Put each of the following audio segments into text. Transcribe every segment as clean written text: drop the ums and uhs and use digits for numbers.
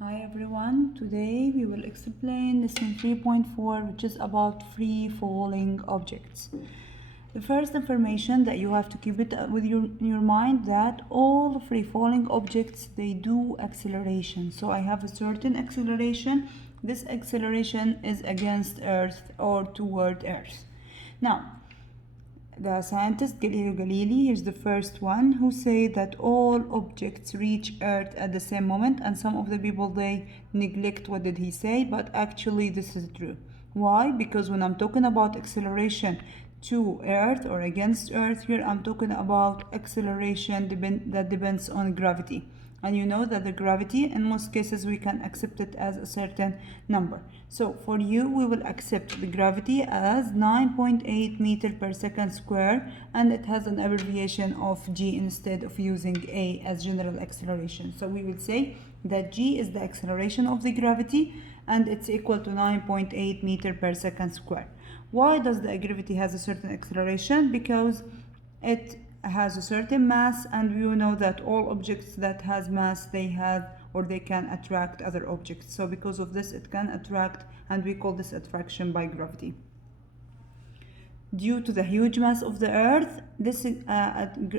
Hi everyone, today we will explain lesson 3.4, which is about free falling objects. The first information that you have to keep it with your mind that all free falling objects, they do acceleration. So I have a certain acceleration. This acceleration is against Earth or toward Earth. Now, the scientist Galileo Galilei is the first one who say that all objects reach Earth at the same moment, and some of the people they neglect what did he say, but actually this is true. Why? Because when I'm talking about acceleration to Earth or against Earth here, I'm talking about acceleration that depends on gravity. And you know that the gravity, in most cases, we can accept it as a certain number. So for you, we will accept the gravity as 9.8 meter per second square, and it has an abbreviation of g instead of using a as general acceleration. So we will say that g is the acceleration of the gravity, and it's equal to 9.8 meter per second square. Why does the gravity has a certain acceleration? Because it has a certain mass, and we know that all objects that has mass, they have or they can attract other objects. So because of this, it can attract, and we call this attraction by gravity. Due to the huge mass of the Earth, this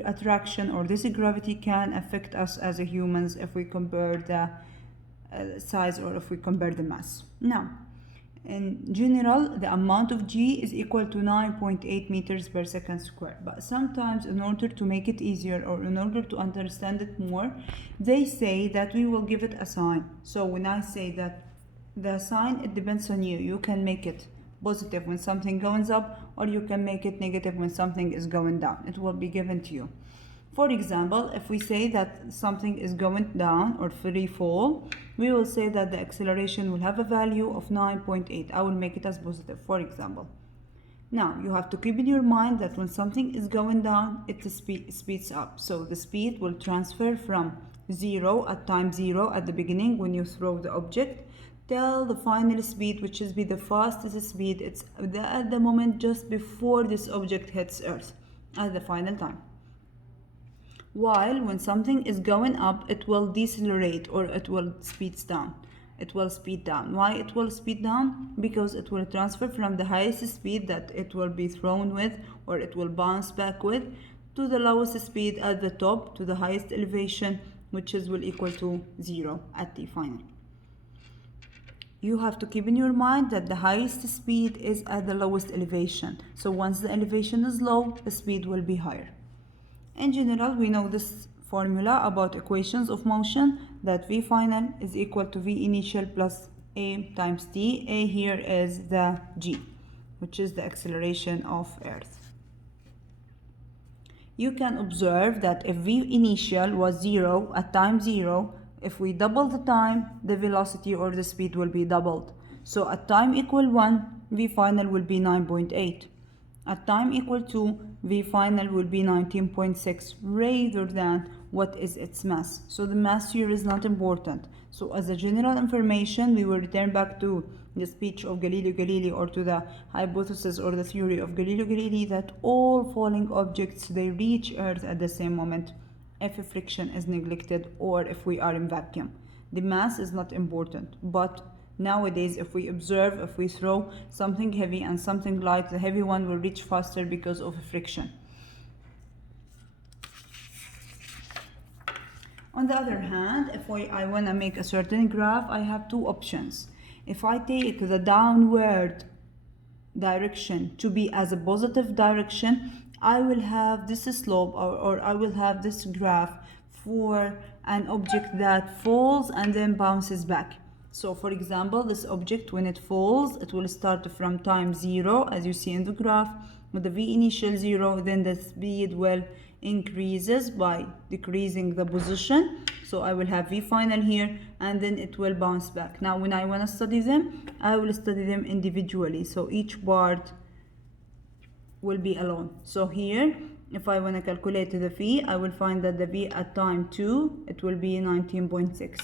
attraction or this gravity can affect us as humans if we compare the size or if we compare the mass. Now, in general, the amount of g is equal to 9.8 meters per second square. But sometimes, in order to make it easier or in order to understand it more, they say that we will give it a sign. So when I say that the sign, it depends on you. You can make it positive when something goes up, or you can make it negative when something is going down. It will be given to you. For example, if we say that something is going down or free fall, we will say that the acceleration will have a value of 9.8. I will make it as positive, for example. Now, you have to keep in your mind that when something is going down, it speeds up. So the speed will transfer from 0 at time 0 at the beginning when you throw the object till the final speed, which is the fastest speed. It's at the moment just before this object hits Earth at the final time. While when something is going up, it will decelerate or it will speed down. It will speed down. Why it will speed down? Because it will transfer from the highest speed that it will be thrown with or it will bounce back with to the lowest speed at the top, to the highest elevation, which will equal to 0 at the final. You have to keep in your mind that the highest speed is at the lowest elevation. So once the elevation is low, the speed will be higher. In general, we know this formula about equations of motion, that V final is equal to V initial plus A times T. A here is the G, which is the acceleration of Earth. You can observe that if V initial was 0 at time 0, if we double the time, the velocity or the speed will be doubled. So at time equal 1, V final will be 9.8. At time equal 2, V final will be 19.6 rather than what is its mass. So the mass here is not important. So as a general information, we will return back to the speech of Galileo Galilei, or to the hypothesis or the theory of Galileo Galilei, that all falling objects, they reach Earth at the same moment if friction is neglected or if we are in vacuum. The mass is not important, but nowadays, if we observe, if we throw something heavy and something light, the heavy one will reach faster because of friction. On the other hand, if I want to make a certain graph, I have two options. If I take the downward direction to be as a positive direction, I will have this slope or I will have this graph for an object that falls and then bounces back. So for example, this object, when it falls, it will start from time 0, as you see in the graph, with the V initial 0, then the speed will increases by decreasing the position. So I will have V final here, and then it will bounce back. Now when I want to study them, I will study them individually. So each part will be alone. So here, if I want to calculate the V, I will find that the V at time 2, it will be 19.6.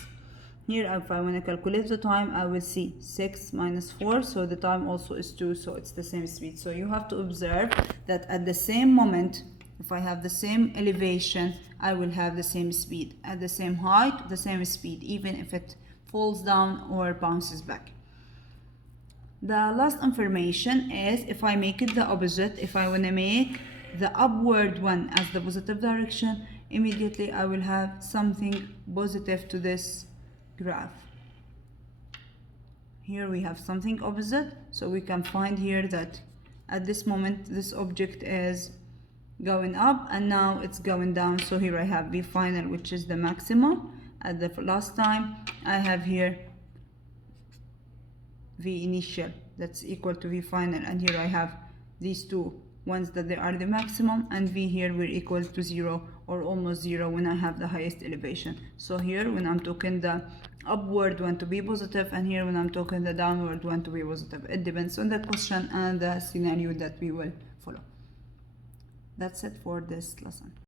Here, if I want to calculate the time, I will see 6 minus 4, so the time also is 2, so it's the same speed. So you have to observe that at the same moment, If I have the same elevation, I will have the same speed. At the same height, the same speed, even if it falls down or bounces back. The last information is if I make it the opposite, if I want to make the upward one as the positive direction, immediately I will have something positive to this graph. Here we have something opposite, so we can find here that at this moment this object is going up and now it's going down. So here I have V final, which is the maximum. At the last time I have here V initial, that's equal to V final, and here I have these two ones that they are the maximum, and V here will equal to 0 or almost 0 when I have the highest elevation. So here when I'm talking the upward one to be positive, and here when I'm talking the downward one to be positive. It depends on the question and the scenario that we will follow. That's it for this lesson.